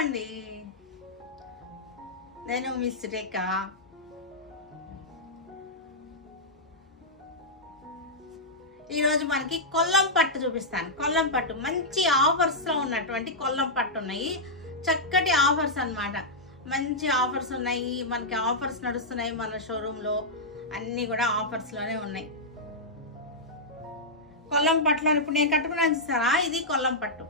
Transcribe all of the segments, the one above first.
అండి, నేను మిస్ రేఖ. ఈరోజు మనకి కొల్లం పట్టు చూపిస్తాను. కొల్లం పట్టు మంచి ఆఫర్స్లో ఉన్నటువంటి కొల్లం పట్టు ఉన్నాయి. చక్కటి ఆఫర్స్ అన్నమాట. మంచి ఆఫర్స్ ఉన్నాయి. మనకి ఆఫర్స్ నడుస్తున్నాయి. మన షోరూంలో అన్నీ కూడా ఆఫర్స్లోనే ఉన్నాయి. కొల్లం పట్టులో ఇప్పుడు నేను కట్టుకున్నాను చూసారా, ఇది కొల్లం పట్టు.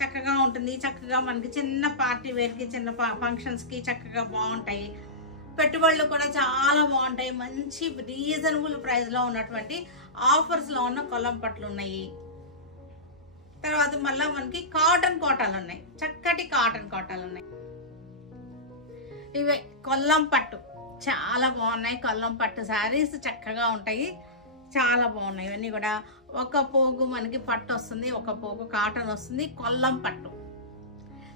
చక్కగా ఉంటుంది. చక్కగా మనకి చిన్న పార్టీ వేర్కి, చిన్న ఫంక్షన్స్కి చక్కగా బాగుంటాయి. పెట్టుబడులు కూడా చాలా బాగుంటాయి. మంచి రీజనబుల్ ప్రైస్లో ఉన్నటువంటి ఆఫర్స్లో ఉన్న కొల్లం పట్లు ఉన్నాయి. తర్వాత మళ్ళీ మనకి కాటన్ కోటాలు ఉన్నాయి. చక్కటి కాటన్ కోటాలు ఉన్నాయి. ఇవే కొల్లం పట్టు చాలా బాగున్నాయి. కొల్లం పట్టు శారీస్ చక్కగా ఉంటాయి, చాలా బాగున్నాయి. ఇవన్నీ కూడా ఒక పోగు మనకి పట్టు వస్తుంది, ఒక పోగు కాటన్ వస్తుంది. కొల్లం పట్టు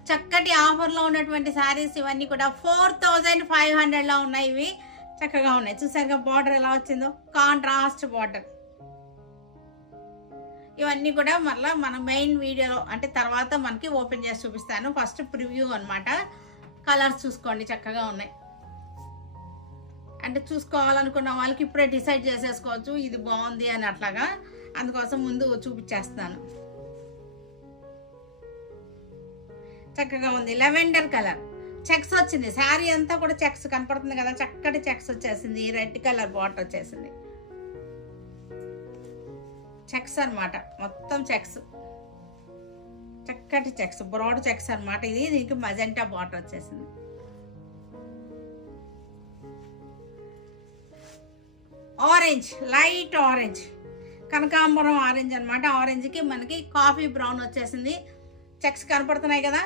చక్కటి ఆఫర్లో ఉన్నటువంటి శారీస్ ఇవన్నీ కూడా 4500లో ఉన్నాయి. ఇవి చక్కగా ఉన్నాయి. చూసారుగా బార్డర్ ఎలా వచ్చిందో, కాంట్రాస్ట్ బార్డర్. ఇవన్నీ కూడా మళ్ళీ మన మెయిన్ వీడియోలో అంటే తర్వాత మనకి ఓపెన్ చేసి చూపిస్తాను. ఫస్ట్ ప్రివ్యూ అన్నమాట. కలర్స్ చూసుకోండి, చక్కగా ఉన్నాయి. అంటే చూసుకోవాలనుకున్న వాళ్ళకి ఇప్పుడే డిసైడ్ చేసేసుకోవచ్చు ఇది బాగుంది అని అట్లాగా. అందుకోసం ముందు చూపించేస్తాను. చక్కగా ఉంది. లెవెండర్ కలర్ చెక్స్ వచ్చింది. శారీ అంతా కూడా చెక్స్ కనపడుతుంది కదా, చక్కటి చెక్స్ వచ్చేసింది. రెడ్ కలర్ బార్డర్ వచ్చేసింది. చెక్స్ అన్నమాట, మొత్తం చెక్స్, చక్కటి చెక్స్, బ్రాడ్ చెక్స్ అన్నమాట. ఇది దీనికి మజెంటా బార్డర్ వచ్చేసింది. ఆరెంజ్, లైట్ ఆరెంజ్, కనకాంబరం ఆరెంజ్ అనమాట. ఆరెంజ్కి మనకి కాఫీ బ్రౌన్ వచ్చేసింది. చెక్స్ కనపడుతున్నాయి కదా,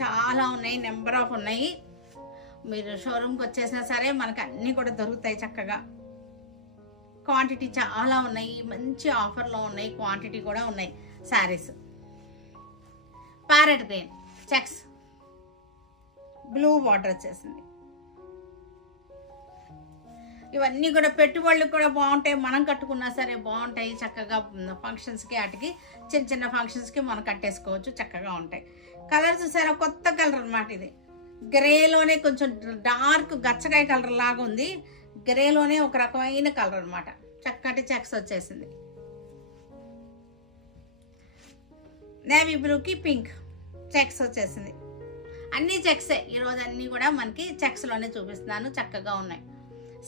చాలా ఉన్నాయి, నెంబర్ ఆఫ్ ఉన్నాయి. మీరు షోరూమ్కి వచ్చేసినా సరే మనకి అన్నీ కూడా దొరుకుతాయి చక్కగా. క్వాంటిటీ చాలా ఉన్నాయి, మంచి ఆఫర్లో ఉన్నాయి. క్వాంటిటీ కూడా ఉన్నాయి. Saris parrot green checks, blue water వచ్చేసింది. ఇవన్నీ కూడా పెట్టుబడులకు కూడా బాగుంటాయి. మనం కట్టుకున్నా సరే బాగుంటాయి. చక్కగా ఫంక్షన్స్కి, వాటికి చిన్న చిన్న ఫంక్షన్స్కి మనం కట్టేసుకోవచ్చు. చక్కగా ఉంటాయి. కలర్ చూసారా, కొత్త కలర్ అన్నమాట. ఇది గ్రేలోనే కొంచెం డార్క్ గచ్చకాయ కలర్ లాగా ఉంది. గ్రేలోనే ఒక రకమైన కలర్ అన్నమాట. చక్కటి చెక్స్ వచ్చేసింది. నేవీ బ్లూకి పింక్ చెక్స్ వచ్చేసింది. అన్ని చెక్సే ఈరోజు, అన్నీ కూడా మనకి చెక్స్లోనే చూపిస్తున్నాను. చక్కగా ఉన్నాయి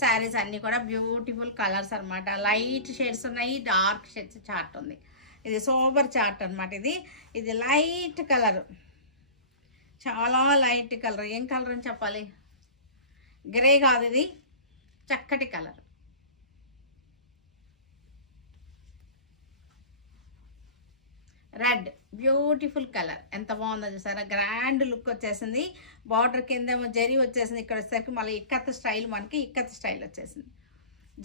శారీస్ అన్నీ కూడా. బ్యూటిఫుల్ కలర్స్ అనమాట. లైట్ షేడ్స్ ఉన్నాయి, డార్క్ షేడ్స్ చార్ట్ ఉంది. ఇది సోబర్ చార్ట్ అనమాట. ఇది లైట్ కలర్, చాలా లైట్ కలర్. ఏం కలర్ అని చెప్పాలి, గ్రే కాదు, ఇది చక్కటి కలర్. Red, beautiful colour. ఎంత బాగుందో చూసారా, గ్రాండ్ లుక్ వచ్చేసింది. బార్డర్ కిందేమో జరీ వచ్చేసింది. ఇక్కడ వచ్చేసరికి మళ్ళీ ఇక్కత్ స్టైల్, మనకి ఇక్కత్ స్టైల్ వచ్చేసింది.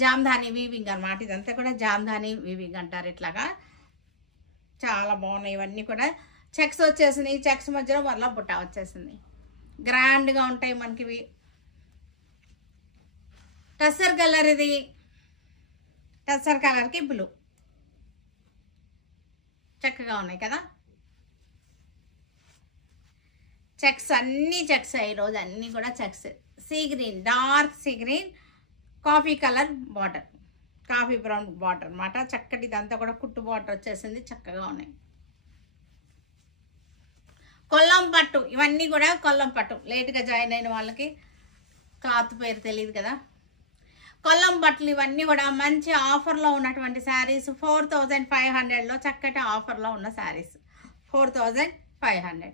జామ్దాని వీవింగ్ అనమాట. ఇదంతా కూడా జామ్దాని వీవింగ్ అంటారు. ఇట్లాగా చాలా బాగున్నాయి. ఇవన్నీ కూడా చెక్స్ వచ్చేసినాయి. చెక్స్ మధ్యలో మళ్ళీ బుట్ట వచ్చేసింది. గ్రాండ్గా ఉంటాయి మనకి ఇవి. టస్సర్ కలర్, ఇది టస్సర్ కలర్కి బ్లూ. చక్కగా ఉన్నాయి కదా చెక్స్. అన్నీ చెక్స్ ఈరోజు, అన్నీ కూడా checks. Sea green, dark sea green, coffee colour border, coffee brown border అనమాట. చక్కటి ఇదంతా కూడా కుట్టు బార్డర్ వచ్చేసింది. చక్కగా ఉన్నాయి. కొల్లం పట్టు, ఇవన్నీ కూడా కొల్లం పట్టు. లేట్గా జాయిన్ అయిన వాళ్ళకి క్లాత్ పేరు తెలియదు కదా. కొల్లం బట్టలు ఇవన్నీ కూడా మంచి ఆఫర్లో ఉన్నటువంటి శారీస్. 4500లో చక్కటి ఆఫర్లో ఉన్న శారీస్. 4500.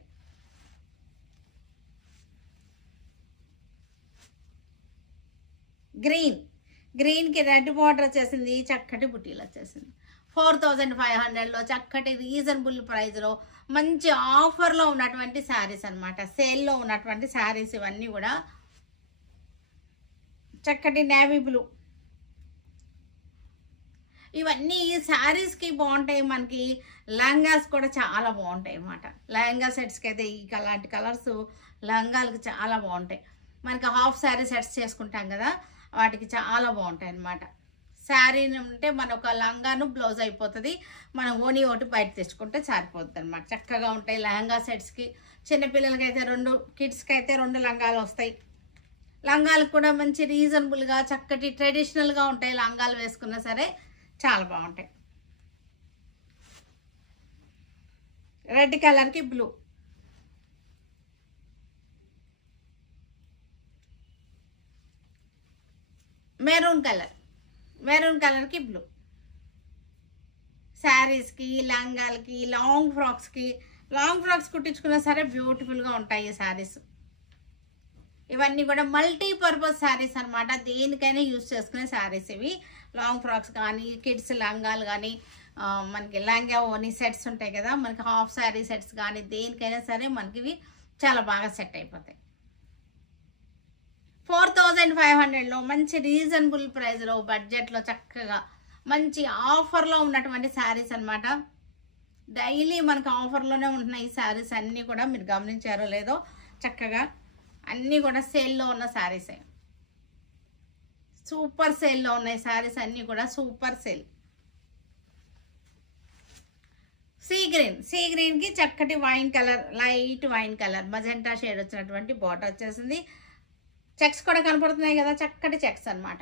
గ్రీన్కి రెడ్ బార్డర్ వచ్చేసింది. చక్కటి బుట్టీలు వచ్చేసింది. 4500లో చక్కటి రీజనబుల్ ప్రైస్లో మంచి ఆఫర్లో ఉన్నటువంటి శారీస్ అనమాట. సేల్లో ఉన్నటువంటి శారీస్ ఇవన్నీ కూడా. చక్కటి నేవీ బ్లూ, ఇవన్నీ శారీస్కి బాగుంటాయి. మనకి లెహంగాస్ కూడా చాలా బాగుంటాయి అన్నమాట. లెహంగా సెట్స్కి అయితే అలాంటి కలర్స్ లెహంగాలకు చాలా బాగుంటాయి. మనకి హాఫ్ శారీ సెట్స్ చేసుకుంటాం కదా, వాటికి చాలా బాగుంటాయి అన్నమాట. శారీ ఉంటే మన ఒక లంగాను బ్లౌజ్ అయిపోతుంది. మనం ఓని ఒకటి బయట తెచ్చుకుంటే సరిపోతుంది అనమాట. చక్కగా ఉంటాయి లెహంగా సెట్స్కి. చిన్నపిల్లలకి అయితే 2, కిడ్స్కి అయితే 2 లంగాలు వస్తాయి. లంగాలు కూడా మంచి రీజనబుల్గా చక్కటి ట్రెడిషనల్గా ఉంటాయి. లంగాలు వేసుకున్నా సరే చాలా బాగుంటాయి. రెడ్ కలర్కి బ్లూ, మెరూన్ కలర్కి బ్లూ. శారీస్కి, లంగాలకి, లాంగ్ ఫ్రాక్స్ కుట్టించుకున్నా సరే బ్యూటిఫుల్గా ఉంటాయి ఈ శారీస్. ఇవన్నీ కూడా మల్టీపర్పస్ శారీస్ అనమాట. దేనికైనా యూజ్ చేసుకునే శారీస్ ఇవి. లాంగ్ ఫ్రాక్స్ కానీ, కిడ్స్ లంగాలు కానీ, మనకి లంగా ఓనీ సెట్స్ ఉంటాయి కదా, మనకి హాఫ్ శారీ సెట్స్ కానీ, దేనికైనా సరే మనకి ఇవి చాలా బాగా సెట్ అయిపోతాయి. 4500లో మంచి రీజనబుల్ ప్రైస్లో, బడ్జెట్లో చక్కగా మంచి ఆఫర్లో ఉన్నటువంటి శారీస్ అనమాట. డైలీ మనకు ఆఫర్లోనే ఉంటున్నాయి ఈ శారీస్ అన్నీ కూడా. మీరు గమనించారో లేదో, చక్కగా అన్నీ కూడా సేల్లో ఉన్న శారీసే. సూపర్ సేల్లో ఉన్నాయి శారీస్ అన్నీ కూడా, సూపర్ సేల్. సీ గ్రీన్కి చక్కటి wine colour, light wine colour, magenta shade వచ్చినటువంటి బార్డర్ వచ్చేసింది. చెక్స్ కూడా కనపడుతున్నాయి కదా, చక్కటి చెక్స్ అనమాట.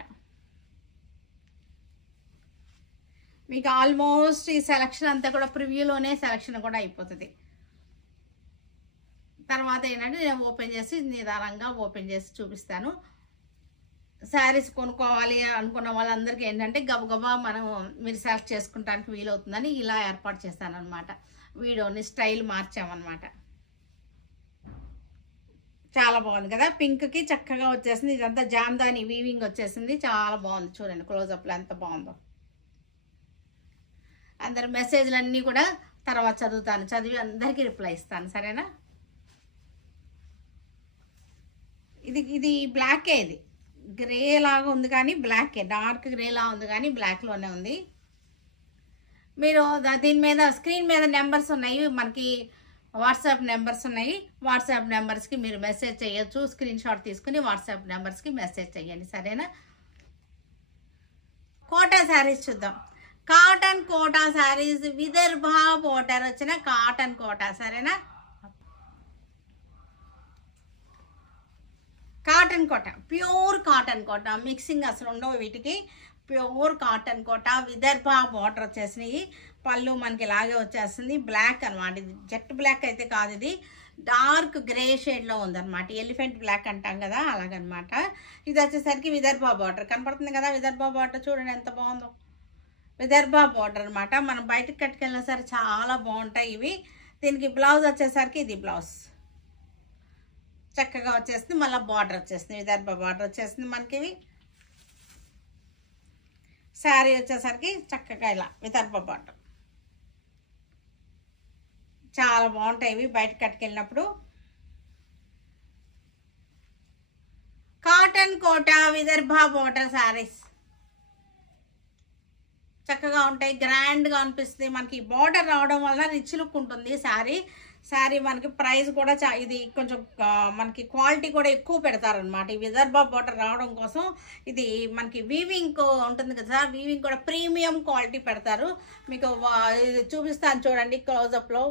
మీకు ఆల్మోస్ట్ ఈ సెలక్షన్ అంతా కూడా ప్రివ్యూలోనే సెలక్షన్ కూడా అయిపోతుంది. తర్వాత ఏంటంటే నేను ఓపెన్ చేసి నిదానంగా ఓపెన్ చేసి చూపిస్తాను. శారీస్ కొనుక్కోవాలి అనుకున్న వాళ్ళందరికీ ఏంటంటే గబగబా మీరు సెలెక్ట్ చేసుకుంటానికి వీలవుతుందని ఇలా ఏర్పాటు చేస్తాను అనమాట. వీడియోని స్టైల్ మార్చామన్నమాట. చాలా బాగుంది కదా, పింక్కి చక్కగా వచ్చేసింది. ఇదంతా జామ్దాని వీవింగ్ వచ్చేసింది, చాలా బాగుంది. చూడండి క్లోజప్లో ఎంత బాగుందో. అందరి మెసేజ్లు అన్నీ కూడా తర్వాత చదువుతాను, చదివి అందరికీ రిప్లై ఇస్తాను, సరేనా. ఇది బ్లాకే, ఇది గ్రే లాగా ఉంది కానీ బ్లాకే, డార్క్ గ్రే లాగా ఉంది కానీ బ్లాక్లోనే ఉంది. మీరు దీని మీద స్క్రీన్ మీద నెంబర్స్ ఉన్నాయి, మనకి వాట్సాప్ నెంబర్స్ ఉన్నాయి. వాట్సాప్ నెంబర్స్కి మీరు మెసేజ్ చేయొచ్చు. స్క్రీన్ షాట్ తీసుకుని వాట్సాప్ నెంబర్స్కి మెసేజ్ చేయండి, సరేనా. కోటా శారీస్ చూద్దాం. Cotton Kota saris, Vidarbha border వచ్చిన కాటన్ కోటా, సరేనా. Cotton Kota, pure cotton Kota, mixing అసలు ఉండవు వీటికి. Pure cotton Kota, Vidarbha border వచ్చేసినాయి. పళ్ళు మనకి ఇలాగే వచ్చేస్తుంది. బ్లాక్ అనమాట, ఇది జెట్ బ్లాక్ అయితే కాదు, ఇది డార్క్ గ్రే షేడ్లో ఉందన్నమాట. ఎలిఫెంట్ బ్లాక్ అంటాం కదా, అలాగనమాట. ఇది వచ్చేసరికి విదర్భ బార్డర్ కనపడుతుంది కదా, విదర్భ బార్డర్ చూడండి ఎంత బాగుందో. విదర్భ బార్డర్ అనమాట. మనం బయటకు కట్టుకెళ్ళినా సరే చాలా బాగుంటాయి ఇవి. దీనికి బ్లౌజ్ వచ్చేసరికి ఇది బ్లౌజ్ చక్కగా వచ్చేస్తుంది. మళ్ళీ బార్డర్ వచ్చేస్తుంది, విదర్భ బార్డర్ వచ్చేస్తుంది మనకి. ఇవి శారీ వచ్చేసరికి చక్కగా ఇలా విదర్భ బార్డర్, చాలా బాగుంటాయి ఇవి బయటకు కట్టుకెళ్ళినప్పుడు. కాటన్ కోట విదర్భ బార్డర్ శారీస్ చక్కగా ఉంటాయి, గ్రాండ్గా అనిపిస్తుంది. మనకి బార్డర్ రావడం వల్ల రిచ్ లుక్ ఉంటుంది శారీ మనకి ప్రైస్ కూడా ఇది కొంచెం మనకి క్వాలిటీ కూడా ఎక్కువ పెడతారనమాట. ఈ విదర్భ బార్డర్ రావడం కోసం ఇది మనకి వీవింగ్ ఉంటుంది కదా, వీవింగ్ కూడా ప్రీమియం క్వాలిటీ పెడతారు. మీకు ఇది చూపిస్తాను చూడండి క్లోజప్లో.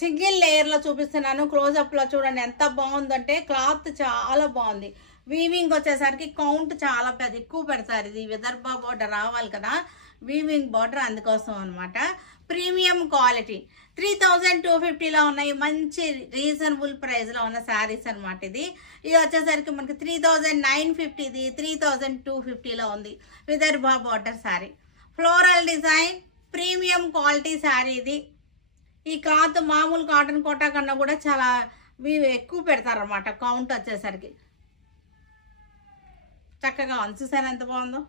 సింగిల్ లేయర్లో చూపిస్తున్నాను, క్లోజప్లో చూడండి ఎంత బాగుందంటే. క్లాత్ చాలా బాగుంది. వీవింగ్ వచ్చేసరికి కౌంట్ చాలా ఎక్కువ పెడతారు. ఇది విదర్భ బార్డర్ రావాలి కదా, వీవింగ్ బార్డర్, అందుకోసం అనమాట. ప్రీమియం క్వాలిటీ 3250లో ఉన్నాయి. మంచి రీజనబుల్ ప్రైస్లో ఉన్న శారీస్ అనమాట. ఇది వచ్చేసరికి మనకి 3950, ఇది 3250లో ఉంది. Vidarbha border sari, floral design, premium quality sari ఇది. ఈ క్లాత్ మామూలు కాటన్ కోటా కన్నా కూడా చాలా ఎక్కువ పెడతారనమాట కౌంట్ వచ్చేసరికి. చక్కగా ఉంది, చూసారా ఎంత బాగుందో.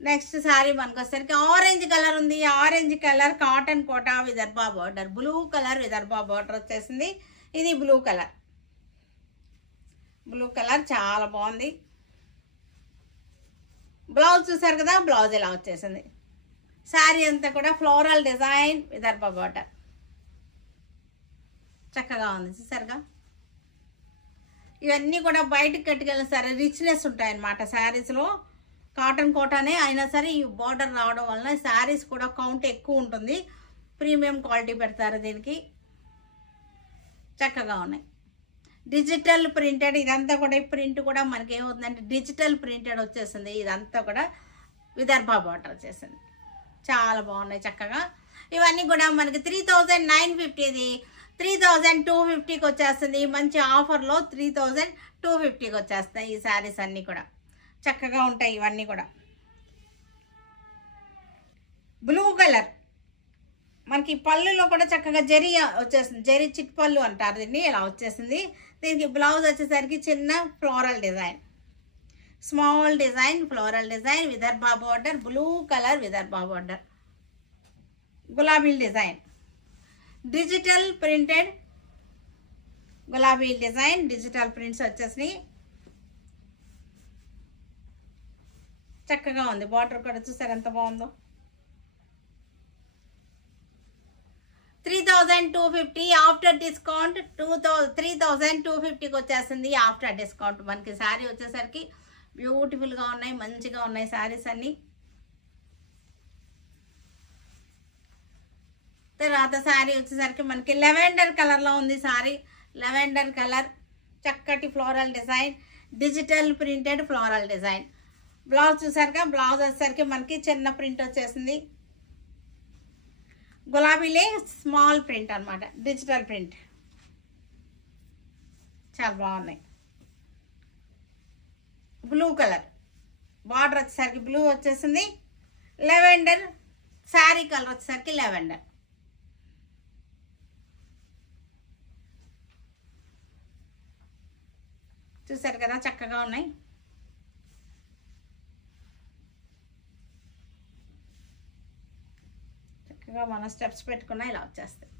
నెక్స్ట్ శారీ మనకు వచ్చేసరికి ఆరెంజ్ కలర్ ఉంది. Orange colour cotton Kota Vidarbha border, blue colour Vidarbha border వచ్చేసింది. ఇది బ్లూ కలర్ చాలా బాగుంది. బ్లౌజ్ చూసారు కదా, బ్లౌజ్ ఇలా వచ్చేసింది. శారీ అంతా కూడా ఫ్లోరల్ డిజైన్ విదర్భ బార్డర్, చక్కగా ఉంది చూసారుగా. ఇవన్నీ కూడా బయటకు కట్టుకెళ్ళిన సరే రిచ్నెస్ ఉంటాయన్నమాట శారీస్లో. కాటన్ కోటానే అయినా సరే ఈ బార్డర్ రావడం వలన శారీస్ కూడా కౌంట్ ఎక్కువ ఉంటుంది. ప్రీమియం క్వాలిటీ పెడతారు దీనికి. చక్కగా ఉన్నాయి. డిజిటల్ ప్రింటెడ్ ఇదంతా కూడా. ఈ ప్రింట్ కూడా మనకి ఏమవుతుందంటే డిజిటల్ ప్రింటెడ్ వచ్చేసింది. ఇదంతా కూడా విదర్భ బార్డర్ వచ్చేసింది. చాలా బాగున్నాయి చక్కగా. ఇవన్నీ కూడా మనకి 3950. ఇది 3250కి వచ్చేస్తుంది. మంచి ఆఫర్లో 3250కి వచ్చేస్తాయి ఈ శారీస్ అన్నీ కూడా. చక్కగా ఉంటాయి ఇవన్నీ కూడా. బ్లూ కలర్ మనకి పళ్ళులో కూడా చక్కగా జరీ వచ్చేసింది. జరీ చిట్ పళ్ళు అంటారు దీన్ని. ఇలా వచ్చేసింది. దీనికి బ్లౌజ్ వచ్చేసరికి చిన్న floral design, small design, floral design, Vidarbha border, blue colour Vidarbha border, గులాబీ డిజైన్, డిజిటల్ ప్రింటెడ్ గులాబీ డిజైన్, డిజిటల్ ప్రింట్స్ వచ్చేసినాయి. చక్కగా ఉంది. బార్డర్ కూడా చూసారు ఎంత బాగుందో. 3250 ఆఫ్టర్ డిస్కౌంట్ 3250కి వచ్చేస్తుంది ఆఫ్టర్ డిస్కౌంట్. మనకి శారీ వచ్చేసరికి బ్యూటిఫుల్గా ఉన్నాయి, మంచిగా ఉన్నాయి శారీస్ అన్నీ. తర్వాత శారీ వచ్చేసరికి మనకి లెవెండర్ కలర్లో ఉంది శారీ. లెవెండర్ కలర్, చక్కటి floral design, digital printed floral design. Blouse చూసారుగా. బ్లౌజ్ వచ్చేసరికి మనకి చిన్న ప్రింట్ వచ్చేసింది. గులాబీలే స్మాల్ ప్రింట్ అనమాట, డిజిటల్ ప్రింట్. చాలా బాగున్నాయి. బ్లూ కలర్ బార్డర్ వచ్చేసరికి బ్లూ వచ్చేసింది. లెవెండర్ శారీ కలర్ వచ్చేసరికి లెవెండర్. చూసారు కదా చక్కగా ఉన్నాయి. చక్కగా మన స్టెప్స్ పెట్టుకున్నా ఇలా వచ్చేస్తాయి.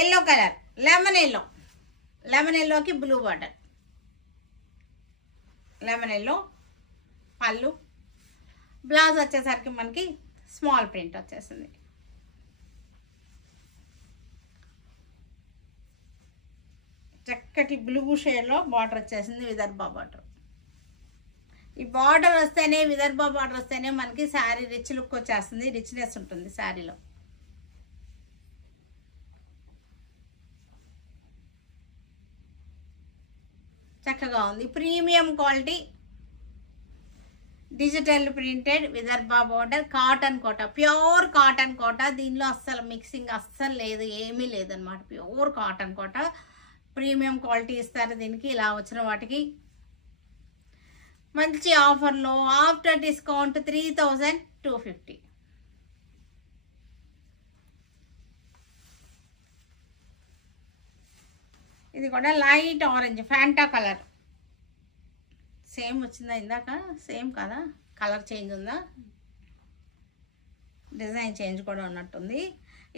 Yellow colour, lemon yellow. Lemon ఎల్లోకి బ్లూ బార్డర్. లెమన్ ఎల్లో పళ్ళు. బ్లౌజ్ వచ్చేసరికి మనకి స్మాల్ ప్రింట్ వచ్చేసింది. చక్కటి బ్లూ షేడ్లో బార్డర్ వచ్చేసింది. విదర్భ బార్డర్. ఈ బార్డర్ వస్తేనే, విదర్భ బార్డర్ వస్తేనే మనకి శారీ రిచ్ లుక్ వచ్చేస్తుంది, రిచ్నెస్ ఉంటుంది శారీలో. చక్కగా ఉంది. Premium quality digital printed Vidarbha border, cotton Kota, pure cotton Kota. దీనిలో అస్సలు మిక్సింగ్ అస్సలు లేదు, ఏమీ లేదనమాట. Pure cotton Kota. Premium quality ఇస్తారు దీనికి. ఇలా వచ్చిన వాటికి మంచి ఆఫర్లో ఆఫ్టర్ డిస్కౌంట్ 3250. ఇది కూడా light orange Fanta colour. Same వచ్చిందా ఇందాక? సేమ్ కదా, కలర్ చేంజ్ ఉందా? డిజైన్ చేంజ్ కూడా ఉన్నట్టుంది.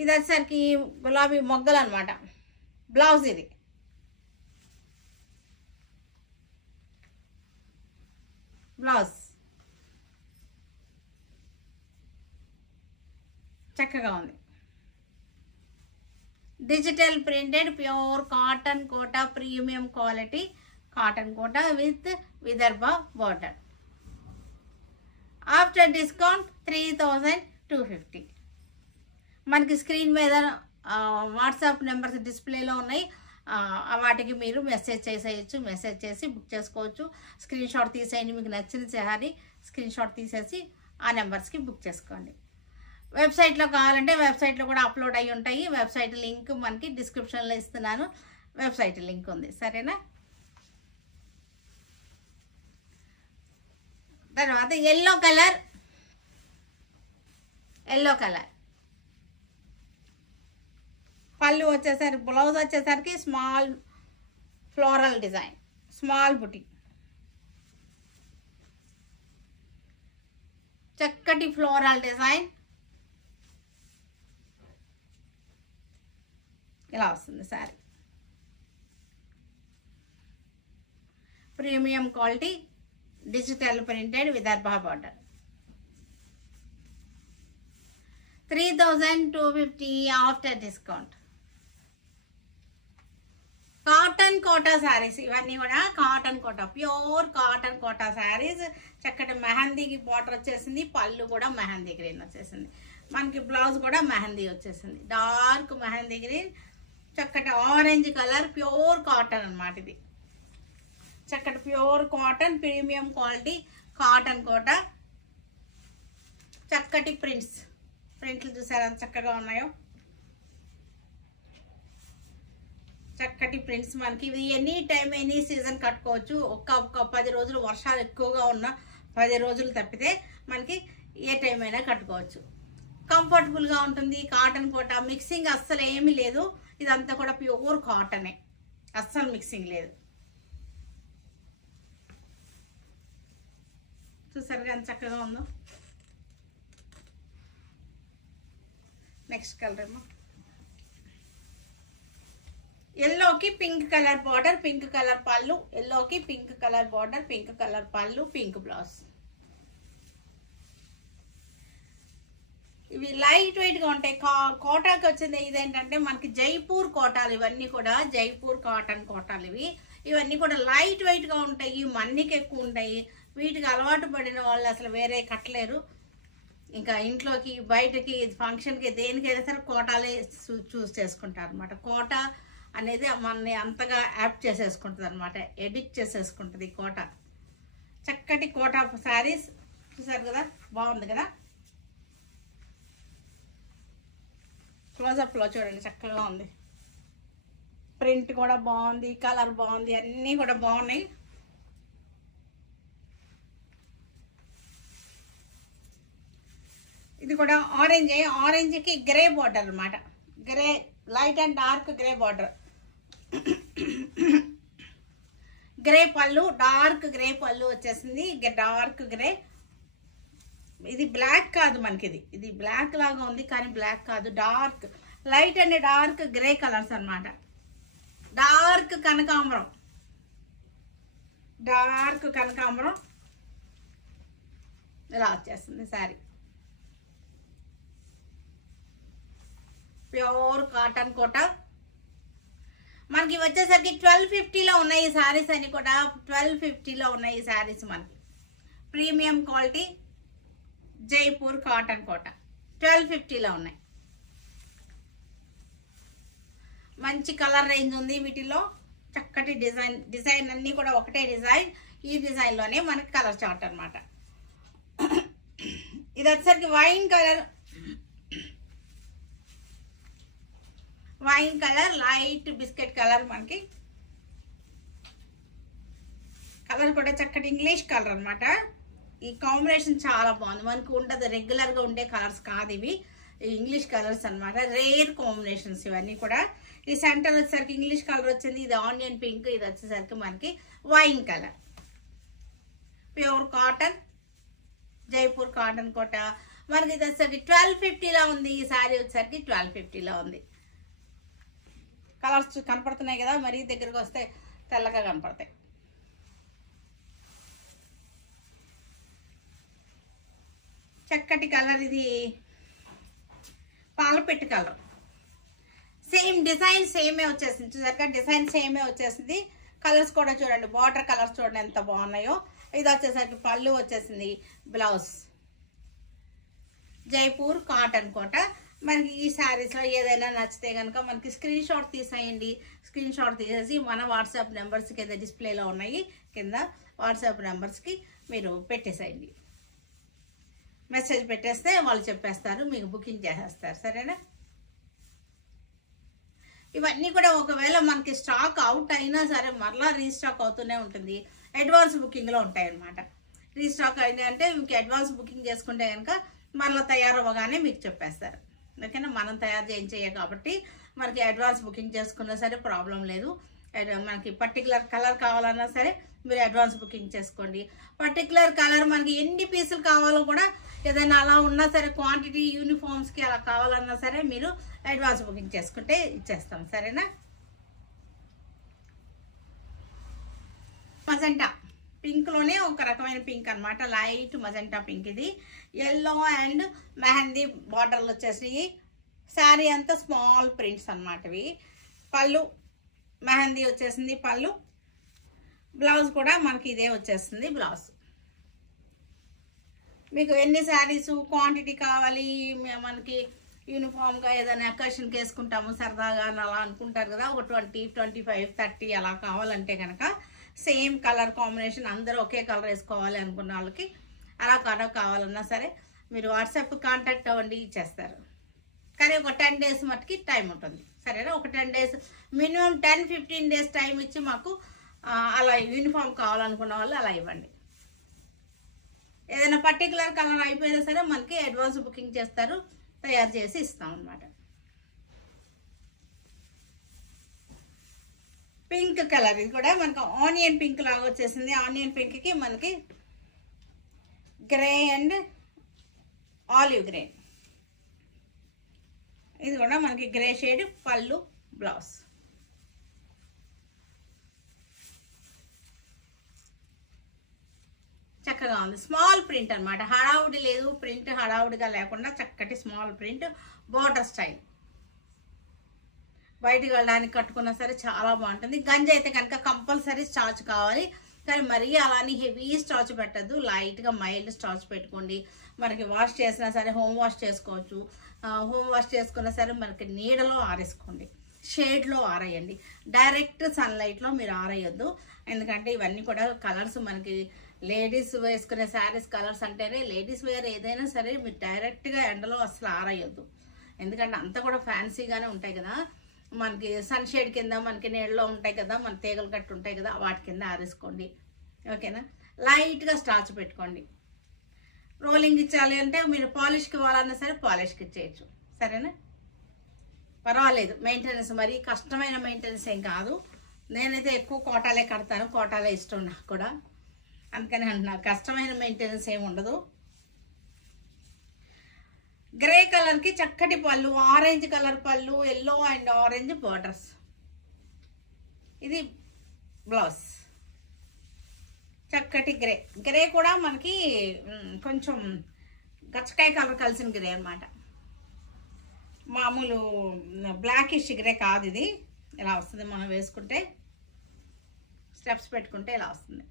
ఇది వచ్చేసరికి గులాబీ మొగ్గలు అనమాట. బ్లౌజ్ ఇది. బ్లౌజ్ చక్కగా ఉంది. Digital printed pure cotton Kota, premium quality cotton Kota with Vidarbha border. After discount 3250. మనకి స్క్రీన్ మీద వాట్సాప్ నెంబర్స్ డిస్ప్లేలో ఉన్నాయి. వాటికి మీరు మెసేజ్ చేసేయచ్చు. మెసేజ్ చేసి బుక్ చేసుకోవచ్చు. స్క్రీన్ షాట్ తీసేయండి. మీకు నచ్చిన శారీ స్క్రీన్ షాట్ తీసేసి ఆ నెంబర్స్కి బుక్ చేసుకోండి. వెబ్సైట్లో కావాలంటే వెబ్సైట్లో కూడా అప్లోడ్ అయ్యి ఉంటాయి. వెబ్సైట్ లింక్ మనకి డిస్క్రిప్షన్లో ఇస్తున్నాను. వెబ్సైట్ లింక్ ఉంది, సరేనా? తర్వాత ఎల్లో కలర్. ఎల్లో కలర్ పళ్ళు వచ్చేసరికి, బ్లౌజ్ వచ్చేసరికి స్మాల్ ఫ్లోరల్ డిజైన్, స్మాల్ బుటీ. చక్కటి ఫ్లోరల్ డిజైన్ ఇలా వస్తుంది sari. Premium quality digital printed Vidarbha border. 3250 after discount. Cotton Kota saris ఇవన్నీ కూడా cotton Kota, pure cotton Kota saris. చక్కటి మెహందీకి బార్డర్ వచ్చేసింది, పళ్ళు కూడా మెహందీ గ్రీన్ వచ్చేసింది, మనకి బ్లౌజ్ కూడా మెహందీ వచ్చేసింది, డార్క్ మెహందీ గ్రీన్, చక్కటి ఆరెంజ్ కలర్, ప్యూర్ కాటన్ అన్నమాట. ఇది చక్కటి pure cotton, premium quality cotton Kota. చక్కటి ప్రింట్లు చూసారా ఎంత చక్కగా ఉన్నాయో, చక్కటి ప్రింట్స్. మనకి ఇవి ఎనీ టైం ఎనీ సీజన్ కట్టుకోవచ్చు. ఒక్క 10 రోజులు వర్షాలు ఎక్కువగా ఉన్న 10 రోజులు తప్పితే మనకి ఏ టైం అయినా కట్టుకోవచ్చు. కంఫర్టబుల్గా ఉంటుంది. కాటన్ కోటా, మిక్సింగ్ అస్సలు ఏమీ లేదు. ఇదంతా కూడా ప్యూర్ కాటనే, అస్సలు మిక్సింగ్ లేదు. చూసారుగా ఎంత చక్కగా ఉందో. నెక్స్ట్ కలర్ ఏమో ఎల్లోకి pink colour border, pink colour పళ్ళు, ఎల్లోకి pink colour border, pink colour పళ్ళు, పింక్ బ్లౌజ్. ఇవి లైట్ వెయిట్గా ఉంటాయి. కోటాకి వచ్చింది ఇదేంటంటే మనకి జైపూర్ కోటాలు, ఇవన్నీ కూడా జైపూర్ కాటన్ కోటాలు. ఇవన్నీ కూడా లైట్ వెయిట్గా ఉంటాయి, మన్నికి ఎక్కువ ఉంటాయి. వీటికి అలవాటు పడిన వాళ్ళు అసలు వేరే కట్టలేరు. ఇంకా ఇంట్లోకి బయటకి ఫంక్షన్కి దేనికైనా సరే కోటాలే చూస్ చేసుకుంటారు అనమాట. కోటా అనేది మనని అంతగా యాప్ చేసేసుకుంటుంది అనమాట, ఎడిక్ట్ చేసేసుకుంటుంది ఈ కోటా. చక్కటి కోటా శారీస్ చూసారు కదా, బాగుంది కదా. క్లోజప్లో చూడండి చక్కగా ఉంది, ప్రింట్ కూడా బాగుంది, కలర్ బాగుంది, అన్నీ కూడా బాగున్నాయి. ఇది కూడా ఆరెంజ్కి గ్రే బార్డర్ అనమాట, grey light and dark grey border, grey పళ్ళు, డార్క్ గ్రే పళ్ళు వచ్చేసింది, డార్క్ గ్రే. ఇది బ్లాక్ కాదు మనకి, ఇది బ్లాక్ లాగా ఉంది కానీ బ్లాక్ కాదు, dark light and dark grey colours అనమాట. డార్క్ కనకాంబరం, డార్క్ కనకాంబరం ఇలా వచ్చేస్తుంది శారీ. Pure cotton quota. మనకి వచ్చేసరికి 1250లో ఉన్నాయి ఈ శారీస్ అన్ని కూడా, 1250లో ఉన్నాయి ఈ శారీస్. మనకి premium quality Jaipur cotton Kota 1250లో ఉన్నాయి. మంచి కలర్ రేంజ్ ఉంది వీటిలో. చక్కటి డిజైన్ అన్నీ కూడా ఒకటే డిజైన్. ఈ డిజైన్లోనే మనకి కలర్ చార్ట్ అనమాట. ఇది వచ్చేసరికి wine colour, light biscuit colour. మనకి కలర్ కూడా చక్కటి ఇంగ్లీష్ కలర్ అనమాట. ఈ కాంబినేషన్ చాలా బాగుంది. మనకు ఉండదు, రెగ్యులర్గా ఉండే కలర్స్ కాదు ఇవి, ఇంగ్లీష్ కలర్స్ అనమాట. రేర్ కాంబినేషన్స్ ఇవన్నీ కూడా. ఈ సెంటర్ వచ్చేసరికి ఇంగ్లీష్ కలర్ వచ్చింది, ఇది ఆనియన్ పింక్, ఇది వచ్చేసరికి మనకి wine colour. Pure cotton Jaipur cotton Kota. మనకి ఇది వచ్చేసరికి 1250లో ఉంది. ఈ శారీ వచ్చేసరికి 1250లో ఉంది. కలర్స్ కనపడుతున్నాయి కదా, మరీ దగ్గరకు వస్తే తెల్లగా కనపడతాయి. చక్కటి కలర్, ఇది పాలపెట్టు కలర్. సేమ్ డిజైన్ సేమే వచ్చేసింది, చూసాక డిజైన్ సేమే వచ్చేసింది. కలర్స్ కూడా చూడండి, బార్డర్ కలర్స్ చూడండి ఎంత బాగున్నాయో. ఇది వచ్చేసరికి పళ్ళు వచ్చేసింది, బ్లౌజ్ జైపూర్ కాటన్ కోట. మనకి ఈ శారీస్లో ఏదైనా నచ్చితే కనుక మనకి స్క్రీన్ షాట్ తీసేయండి. స్క్రీన్ షాట్ తీసేసి మన వాట్సాప్ నెంబర్స్ కింద డిస్ప్లేలో ఉన్నాయి, కింద వాట్సాప్ నెంబర్స్కి మీరు పెట్టేసేయండి. మెసేజ్ పెట్టేస్తే వాళ్ళు చెప్పేస్తారు, మీకు బుకింగ్ చేసేస్తారు. సరేనా? ఇవన్నీ కూడా ఒకవేళ మనకి స్టాక్ అవుట్ అయినా సరే మరలా రీస్టాక్ అవుతూనే ఉంటుంది. అడ్వాన్స్ బుకింగ్లో ఉంటాయి అన్నమాట. రీస్టాక్ అయింది అంటే మీకు అడ్వాన్స్ బుకింగ్ చేసుకుంటే కనుక మరలా తయారవ్వగానే మీకు చెప్పేస్తారు. ఓకేనా? మనం తయారు చేయించేయ కాబట్టి మనకి అడ్వాన్స్ బుకింగ్ చేసుకున్నా సరే ప్రాబ్లం లేదు. మనకి పర్టికులర్ కలర్ కావాలన్నా సరే మీరు అడ్వాన్స్ బుకింగ్ చేసుకోండి. పర్టికులర్ కలర్ మనకి ఎన్ని పీసులు కావాలో కూడా ఏదైనా అలా ఉన్నా సరే, క్వాంటిటీ యూనిఫామ్స్కి అలా కావాలన్నా సరే మీరు అడ్వాన్స్ బుకింగ్ చేసుకుంటే ఇచ్చేస్తాం. సరేనా? మజంటా పింక్లోనే ఒక రకమైన పింక్ అనమాట, లైట్ మజెంటా పింక్. ఇది ఎల్లో అండ్ మెహందీ బార్డర్లు వచ్చేసి. శారీ అంతా స్మాల్ ప్రింట్స్ అనమాట ఇవి. పళ్ళు మెహందీ వచ్చేసింది పళ్ళు. బ్లౌజ్ కూడా మనకి ఇదే వచ్చేస్తుంది బ్లౌజ్. మీకు ఎన్ని శారీస్ క్వాంటిటీ కావాలి, మనకి యూనిఫామ్గా ఏదైనా అకేషన్కి వేసుకుంటాము సరదాగా అలా అనుకుంటారు కదా, ఒక 20, 25, 30 అలా కావాలంటే కనుక సేమ్ కలర్ కాంబినేషన్ అందరూ ఒకే కలర్ వేసుకోవాలి అనుకున్న వాళ్ళకి అలా కలర్ కావాలన్నా సరే మీరు వాట్సాప్ కాంటాక్ట్ అవ్వండి, ఇచ్చేస్తారు. కానీ ఒక 10 days మట్టుకి టైం ఉంటుంది, సరేనా? ఒక 10 days మినిమం 10-15 days టైం ఇచ్చి మాకు అలా యూనిఫామ్ కావాలనుకున్న వాళ్ళు అలా ఇవ్వండి. ఏదైనా పర్టికులర్ కలర్ అయిపోయినా సరే మనకి అడ్వాన్స్ బుకింగ్ చేస్తారు, తయారు చేసి ఇస్తాం అన్నమాట. పింక్ కలర్ ఇది కూడా మనకు ఆనియన్ పింక్ లాగా వచ్చేసింది. ఆనియన్ పింక్కి మనకి గ్రే అండ్ ఆలివ్ గ్రీన్, ఇది కూడా మనకి గ్రే షేడ్. పళ్ళు బ్లౌజ్. చక్కగా ఉంది. స్మాల్ ప్రింట్ అనమాట, హడావుడి లేదు, ప్రింట్ హడావుడిగా లేకుండా చక్కటి స్మాల్ ప్రింట్ బోర్డర్ స్టైల్. బయటికి వెళ్ళడానికి కట్టుకున్నా సరే చాలా బాగుంటుంది. గంజి అయితే కనుక కంపల్సరీ స్టార్చ్ కావాలి, కానీ మరీ అలానే హెవీ స్టార్చ్ పెట్టద్దు, లైట్గా మైల్డ్ స్టార్చ్ పెట్టుకోండి. మనకి వాష్ చేసినా సరే హోమ్ వాష్ చేసుకోవచ్చు. హోమ్ వాష్ చేసుకున్నా సరే మనకి నీడలో ఆరేసుకోండి, షేడ్లో ఆరేయండి. డైరెక్ట్ సన్లైట్లో మీరు ఆరేయొద్దు, ఎందుకంటే ఇవన్నీ కూడా కలర్స్ మనకి లేడీస్ వేసుకునే శారీస్ కలర్స్ అంటేనే లేడీస్ వేర్ ఏదైనా సరే మీరు డైరెక్ట్గా ఎండలో అసలు ఆరేయొద్దు, ఎందుకంటే అంతా కూడా ఫ్యాన్సీగానే ఉంటాయి కదా. మనకి సన్షేడ్ కింద మనకి నీళ్ళలో ఉంటాయి కదా, మన తీగలు కట్టు ఉంటాయి కదా, వాటి కింద ఆరేసుకోండి, ఓకేనా? లైట్గా స్టార్చ్ పెట్టుకోండి. రోలింగ్ ఇచ్చాలి అంటే మీరు పాలిష్కి ఇవ్వాలన్నా సరే పాలిష్కి ఇచ్చేయచ్చు, సరేనా? పర్వాలేదు, మెయింటెనెన్స్ మరీ కష్టమైన మెయింటెనెన్స్ ఏం కాదు. నేనైతే ఎక్కువ కోటాలే కడతాను, కోటాలే ఇష్టం నాకు కూడా, అందుకని అంటున్నా కష్టమైన మెయింటెనెన్స్ ఏమి ఉండదు. గ్రే కలర్కి చక్కటి పళ్ళు, ఆరెంజ్ కలర్ పళ్ళు, ఎల్లో అండ్ ఆరెంజ్ బార్డర్స్. ఇది బ్లౌజ్. చక్కటి గ్రే. గ్రే కూడా మనకి కొంచెం గచ్చకాయ కలర్ కలిసిన గ్రే అనమాట, మామూలు బ్లాకిష్ గ్రే కాదు ఇది. ఇలా వస్తుంది, మనం వేసుకుంటే స్టెప్స్ పెట్టుకుంటే ఇలా వస్తుంది.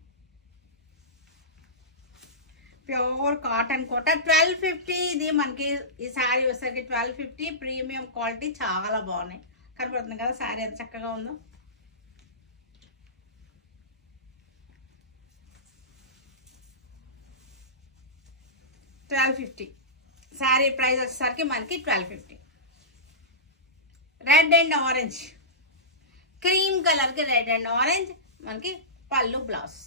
ప్యూర్ కాటన్ కోట 1250. ఇది మనకి ఈ శారీ వచ్చేసరికి 1250. ప్రీమియం క్వాలిటీ, చాలా బాగున్నాయి. కనపడుతుంది కదా శారీ ఎంత చక్కగా ఉందో. $1250 శారీ ప్రైస్ వచ్చేసరికి మనకి 1250. రెడ్ అండ్ ఆరెంజ్, క్రీమ్ కలర్కి రెడ్ అండ్ ఆరెంజ్ మనకి పళ్ళు బ్లౌజ్.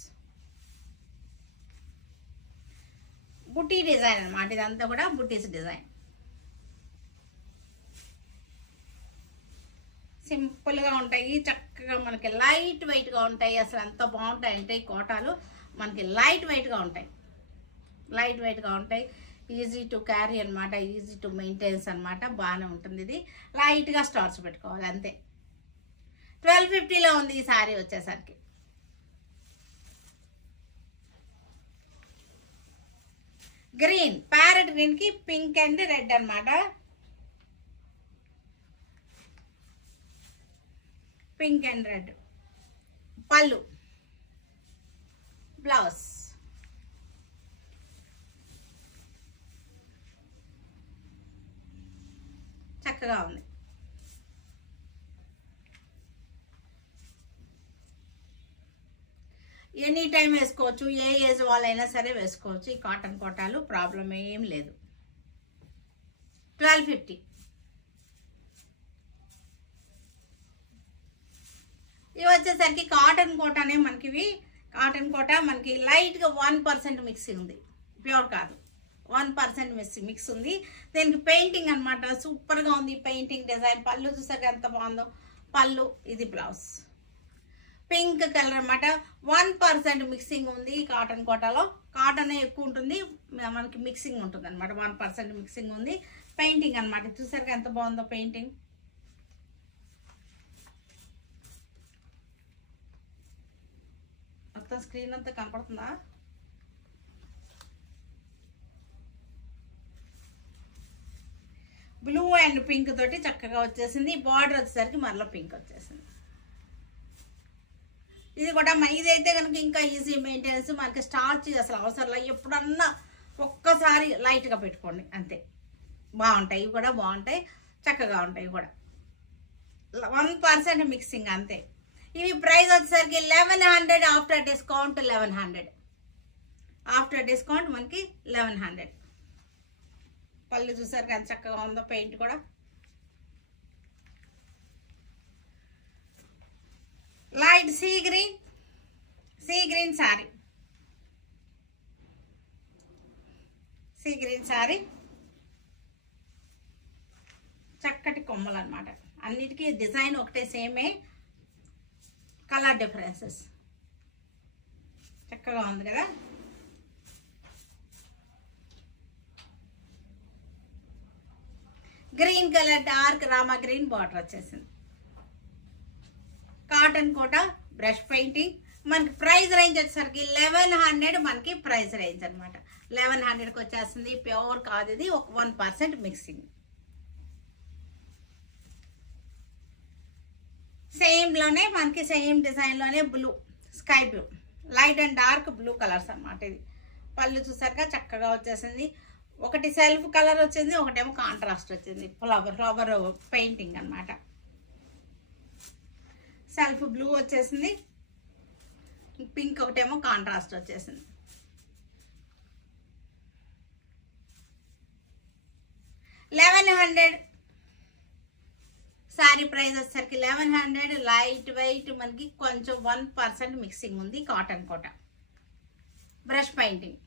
బుటీ డిజైన్ అనమాట, ఇదంతా కూడా బుటీస్ డిజైన్. సింపుల్గా ఉంటాయి, చక్కగా మనకి లైట్ వెయిట్గా ఉంటాయి. అసలు ఎంత బాగుంటాయి అంటే ఈ కోటాలు మనకి లైట్ వెయిట్గా ఉంటాయి, లైట్ వెయిట్గా ఉంటాయి. ఈజీ టు క్యారీ అనమాట, ఈజీ టు మెయింటైన్స్ అనమాట. బాగానే ఉంటుంది. ఇది లైట్గా స్టార్చ్ పెట్టుకోవాలి అంతే. 1250లో ఉంది ఈ శారీ వచ్చేసరికి. గ్రీన్, ప్యారెట్ గ్రీన్కి పింక్ అండ్ రెడ్ అనమాట. పింక్ అండ్ రెడ్ పళ్ళు బ్లౌజ్. చక్కగా ఉంది. ఎనీ టైం వేసుకోవచ్చు, ఏ ఏజ్ వాళ్ళైనా సరే వేసుకోవచ్చు. ఈ కాటన్ కోటాలు ప్రాబ్లం ఏం లేదు. 1250. ఇవి వచ్చేసరికి కాటన్ కోటానే మనకి. ఇవి కాటన్ కోట మనకి లైట్గా 1% మిక్సింగ్ ఉంది, ప్యూర్ కాదు, 1% మిక్స్ ఉంది. దీనికి పెయింటింగ్ అనమాట, సూపర్గా ఉంది పెయింటింగ్ డిజైన్. పళ్ళు చూసాక ఎంత బాగుందో పళ్ళు. ఇది బ్లౌజ్. పింక్ కలర్ అనమాట, 1% మిక్సింగ్ ఉంది కాటన్ కోటాలో. కాటన్ ఎక్కువ ఉంటుంది, మనకి మిక్సింగ్ ఉంటుంది అనమాట. 1% మిక్సింగ్ ఉంది. పెయింటింగ్ అనమాట, చూసారు ఎంత బాగుందో పెయింటింగ్. మొత్తం మొత్తం స్క్రీన్ అంతా కనపడుతుందా? బ్లూ అండ్ పింక్ తోటి చక్కగా వచ్చేసింది. బార్డర్ వచ్చేసరికి మరలా పింక్ వచ్చేసింది. ఇది కూడా ఇదైతే కనుక ఇంకా ఈజీ మెయింటెనెన్స్, మనకి స్టార్చ్ అసలు అవసరం. ఎప్పుడన్నా ఒక్కసారి లైట్గా పెట్టుకోండి అంతే. బాగుంటాయి ఇవి కూడా, బాగుంటాయి, చక్కగా ఉంటాయి కూడా. 1% మిక్సింగ్ అంతే. ఇవి ప్రైస్ వచ్చేసరికి 1100 ఆఫ్టర్ డిస్కౌంట్. 1100 ఆఫ్టర్ డిస్కౌంట్ మనకి 1100. పళ్ళు చూసారు కానీ చక్కగా ఉందో పెయింట్ కూడా. Light sea green sorry, sea green sorry, చక్కటి కొమ్మలు అన్నమాట. అన్నిటికీ డిజైన్ ఒకటే, సేమే, కలర్ డిఫరెన్సెస్. చక్కగా ఉంది కదా. Green colour dark Rama green border వచ్చేసింది. Cotton Kota brush painting. మనకి ప్రైస్ రేంజ్ వచ్చేసరికి 1100 మనకి ప్రైస్ రేంజ్ అనమాట. 1100కి వచ్చేస్తుంది. ప్యూర్ కాదు ఇది, ఒక 1% మిక్సింగ్. సేమ్లోనే మనకి సేమ్ డిజైన్లోనే blue, sky blue, light and dark blue colours అనమాట. ఇది పళ్ళు చూసారుగా చక్కగా వచ్చేసింది. ఒకటి సెల్ఫ్ కలర్ వచ్చింది, ఒకటేమో కాంట్రాస్ట్ వచ్చింది. ఫ్లవర్ పెయింటింగ్ అనమాట. సెల్ఫ్ బ్లూ వచ్చేసింది, పింక్ ఒకటేమో కాంట్రాస్ట్ వచ్చేసింది. $1100 సారీ ప్రైస్ వచ్చేసరికి 1100. లైట్ వెయిట్, మనకి కొంచెం 1% మిక్సింగ్ ఉంది. Cotton Kota brush painting.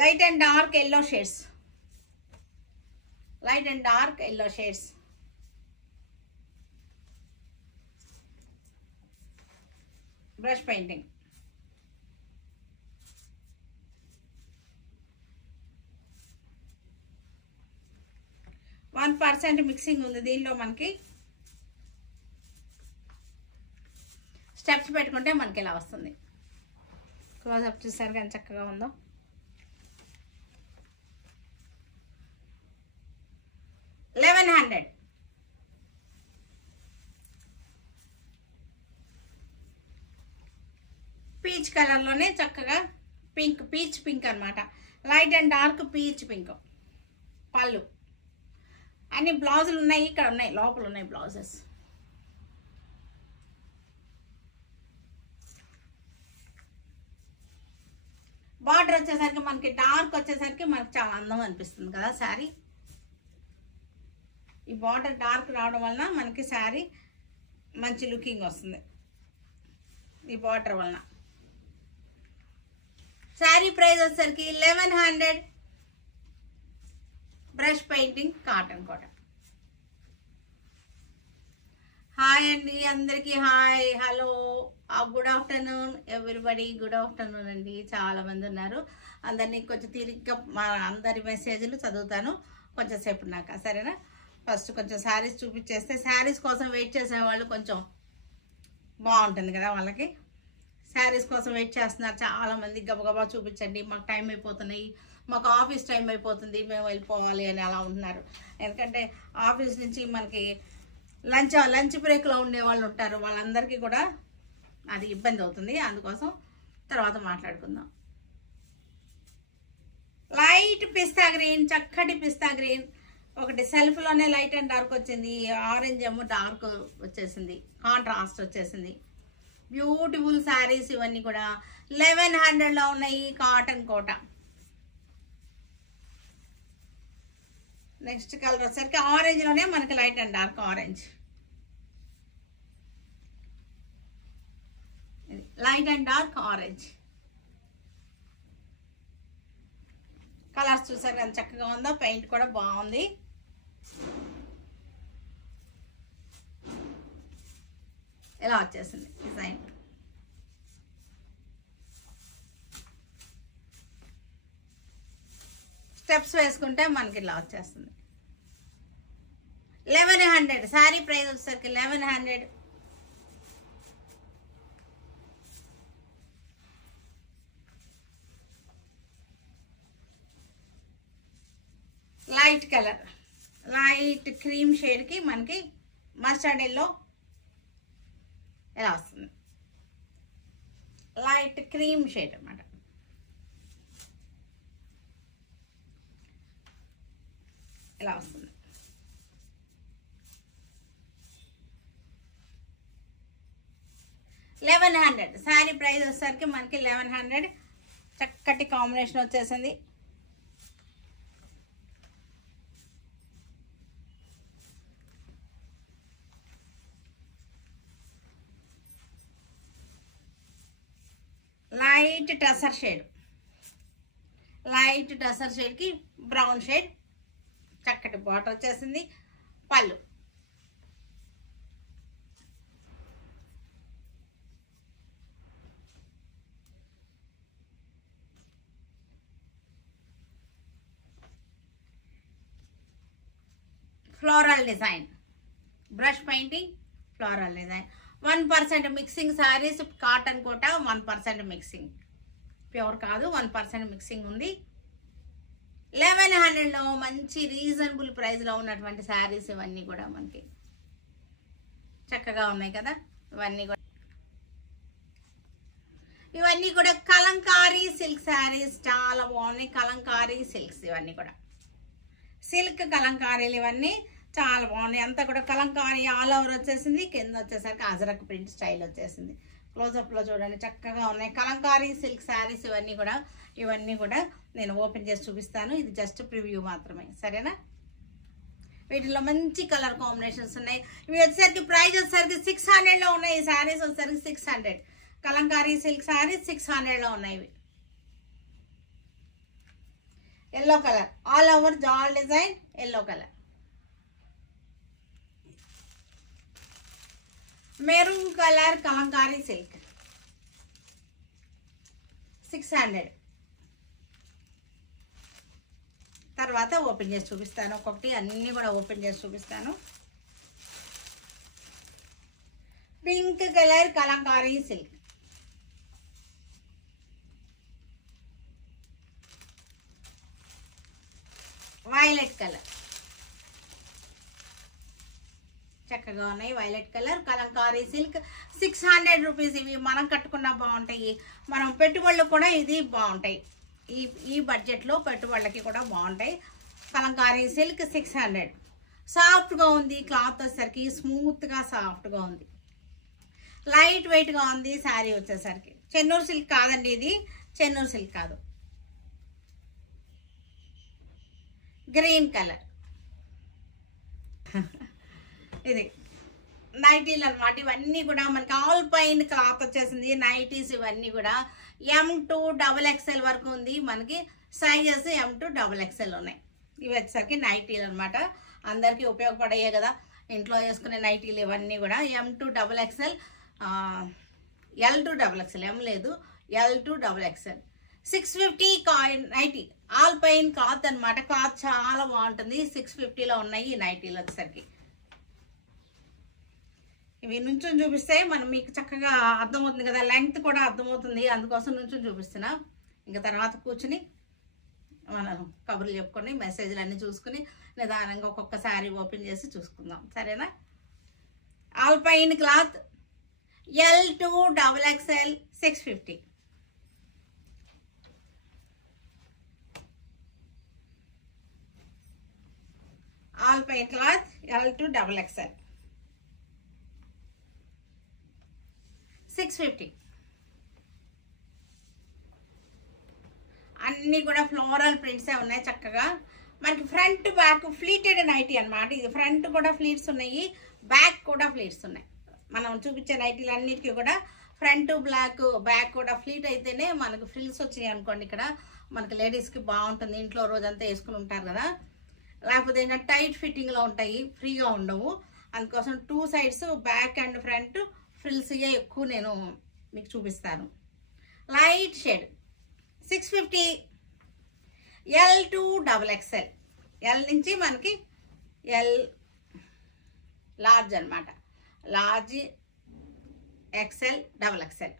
Light and dark yellow shades, light and dark yellow shades. Brush painting. %1 mixing ఉంది దీనిలో. మనకి స్టెప్స్ పెట్టుకుంటే మనకి ఇలా వస్తుంది. క్లోజప్ చూసారు కానీ చక్కగా ఉందో. $1100. పీచ్ కలర్లోనే చక్కగా పింక్, పీచ్ పింక్ అనమాట. Light and dark peach pink. పళ్ళు అన్ని బ్లౌజులు ఉన్నాయి, ఇక్కడ ఉన్నాయి, లోపల ఉన్నాయి బ్లౌజెస్. బార్డర్ వచ్చేసరికి మనకి డార్క్ వచ్చేసరికి మనకి చాలా అందం అనిపిస్తుంది కదా శారీ. ఈ బార్డర్ డార్క్ రావడం వలన మనకి శారీ మంచి లుకింగ్ వస్తుంది ఈ బార్డర్ వలన. శారీ ప్రైస్ వచ్చేసరికి 1100. బ్రష్ పెయింటింగ్, కాటన్ కోట. హాయ్ అండి అందరికీ, hi, hello, good afternoon everybody. Good afternoon అండి. చాలా మంది ఉన్నారు. అందరినీ కొంచెం తిరిగ్గా మా అందరి మెసేజ్లు చదువుతాను కొంచెం సేపు ఉన్నాక, సరేనా? ఫస్ట్ కొంచెం శారీస్ చూపించేస్తే, శారీస్ కోసం వెయిట్ చేసేవాళ్ళు కొంచెం బాగుంటుంది కదా వాళ్ళకి. శారీస్ కోసం వెయిట్ చేస్తున్నారు చాలామంది. గబగబా చూపించండి, మాకు టైం అయిపోతున్నాయి, మాకు ఆఫీస్ టైం అయిపోతుంది, మేము వెళ్ళిపోవాలి అని అలా ఉంటున్నారు. ఎందుకంటే ఆఫీస్ నుంచి మనకి లంచ్ బ్రేక్లో ఉండే వాళ్ళు ఉంటారు, వాళ్ళందరికీ కూడా అది ఇబ్బంది అవుతుంది. అందుకోసం తర్వాత మాట్లాడుకుందాం. లైట్ పిస్తా గ్రీన్, చక్కటి పిస్తా గ్రీన్. ఒకటి సెల్ఫ్లోనే లైట్ అండ్ డార్క్ వచ్చింది, ఆరెంజ్ ఏమో డార్క్ వచ్చేసింది, కాంట్రాస్ట్ వచ్చేసింది. బ్యూటిఫుల్ శారీస్ ఇవన్నీ కూడా 1100లో ఉన్నాయి. కాటన్ కోట. నెక్స్ట్ కలర్ వచ్చేసరికి ఆరెంజ్లోనే మనకి light and dark orange, light and dark orange colours చూసారు కదా చక్కగా ఉందో. పెయింట్ కూడా బాగుంది. ఇలా వచ్చేసింది డిజైన్. స్టెప్స్ వేసుకుంటే మనకి ఇలా వచ్చేస్తుంది. 1100 శారీ ప్రైస్ వచ్చేసరికి 1100. లైట్ కలర్, లైట్ క్రీమ్ షేడ్కి మనకి మస్టర్డ్ ఎల్లో ఎలా వస్తుంది, లైట్ క్రీమ్ షేడ్ అన్నమాట. ఇలా వస్తుంది. $1100 శారీ ప్రైస్ వచ్చేసరికి మనకి 1100. చక్కటి కాంబినేషన్ వచ్చేసింది. Light tussar shade, light tussar షేడ్కి బ్రౌన్ షేడ్, చక్కటి బాటర్ వచ్చేసింది. పళ్ళు floral design, brush painting, floral design. 1% mixing saris, cotton Kota 1% mixing, pure కాదు, 1% మిక్సింగ్ ఉంది. 1100లో మంచి రీజనబుల్ ప్రైస్లో ఉన్నటువంటి శారీస్ ఇవన్నీ కూడా మనకి చక్కగా ఉన్నాయి కదా. ఇవన్నీ కూడా కలంకారీ సిల్క్ శారీస్, చాలా బాగున్నాయి. కలంకారీ సిల్క్స్ ఇవన్నీ కూడా సిల్క్ కలంకారీలు, ఇవన్నీ చాలా బాగున్నాయి. అంతా కూడా కలంకారీ ఆల్ ఓవర్ వచ్చేసింది. కింద వచ్చేసరికి అజరక్ ప్రింట్ స్టైల్ వచ్చేసింది. క్లోజప్లో చూడండి చక్కగా ఉన్నాయి. కలంకారీ సిల్క్ శారీస్ ఇవన్నీ కూడా నేను ఓపెన్ చేసి చూపిస్తాను. ఇది జస్ట్ ప్రివ్యూ మాత్రమే, సరేనా. వీటిలో మంచి కలర్ కాంబినేషన్స్ ఉన్నాయి. ఇవి వచ్చేసరికి ప్రైస్ వచ్చేసరికి 600లో ఉన్నాయి. ఈ శారీస్ వచ్చేసరికి 600. కలంకారీ సిల్క్ శారీస్ 600లో ఉన్నాయి. ఇవి yellow colour, all over jaal design, yellow colour. Maroon colour kalamkari silk 600. తర్వాత ఓపెన్ చేసి చూపిస్తాను ఒక్కొక్కటి, అన్నీ కూడా ఓపెన్ చేసి చూపిస్తాను. Pink colour kalamkari silk, violet colour, చక్కగా ఉన్నాయి. Violet colour kalamkari silk 600 rupees. ఇవి మనం కట్టుకున్నా బాగుంటాయి, మనం పెట్టుబడులకు కూడా ఇది బాగుంటాయి. ఈ బడ్జెట్లో పెట్టుబడులకి కూడా బాగుంటాయి. కలంకారీ సిల్క్ 600. సాఫ్ట్గా ఉంది, క్లాత్ వచ్చేసరికి స్మూత్గా సాఫ్ట్గా ఉంది, లైట్ వెయిట్గా ఉంది. శారీ వచ్చేసరికి చెన్నూరు సిల్క్ కాదండి, ఇది చెన్నూరు సిల్క్ కాదు. గ్రీన్ కలర్, ఇది నైటీలు అనమాట. ఇవన్నీ కూడా మనకి ఆల్ పైన క్లాత్ వచ్చేసింది. నైటీస్ ఇవన్నీ కూడా M2 XXL వరకు ఉంది. మనకి సైజెస్ M2 XXL ఉన్నాయి. ఇవి వచ్చేసరికి నైటీలు అనమాట. అందరికీ ఉపయోగపడయ్యే కదా, ఇంట్లో వేసుకునే నైటీలు ఇవన్నీ కూడా. M2 XXL, L2 XXL, M లేదు, L2 XXL. 650 nighty, alpine cloth అనమాట. క్లాత్ చాలా బాగుంటుంది. 650లో ఉన్నాయి ఈ నైటీలు వచ్చేసరికి. ఇవి నుంచొని చూపిస్తే మనం మీకు చక్కగా అర్థమవుతుంది కదా, లెంగ్త్ కూడా అర్థమవుతుంది. అందుకోసం నుంచొని చూపిస్తున్నా. ఇంకా తర్వాత కూర్చుని మనం కబుర్లు చెప్పుకొని మెసేజ్లు అన్నీ చూసుకుని నిదానంగా ఒక్కొక్క శారీ ఓపెన్ చేసి చూసుకుందాం, సరేనా. Alpine cloth L2 XXL 650. Alpine cloth L2 XXL 650. అన్నీ కూడా ఫ్లోరల్ ప్రింట్సే ఉన్నాయి చక్కగా. మనకి ఫ్రంట్ బ్యాక్ ఫ్లీటెడ్ నైటీ అనమాట. ఇది ఫ్రంట్ కూడా ఫ్లీట్స్ ఉన్నాయి, బ్యాక్ కూడా ఫ్లీట్స్ ఉన్నాయి. మనం చూపించే నైటీలు అన్నిటికీ కూడా ఫ్రంట్ బ్యాక్ కూడా ఫ్లీట్ అయితేనే మనకు ఫ్రిల్స్ వచ్చినాయి అనుకోండి. ఇక్కడ మనకి లేడీస్కి బాగుంటుంది, ఇంట్లో రోజంతా వేసుకుని ఉంటారు కదా. లేకపోతే ఏంటంటే టైట్ ఫిట్టింగ్లో ఉంటాయి, ఫ్రీగా ఉండవు. అందుకోసం 2 sides back and front frills ఎక్కువ నేను మీకు చూపిస్తాను. Light shade 650. L to double XL, L నుంచి మనకి ఎల్ లార్జ్ అనమాట, large XL double XL.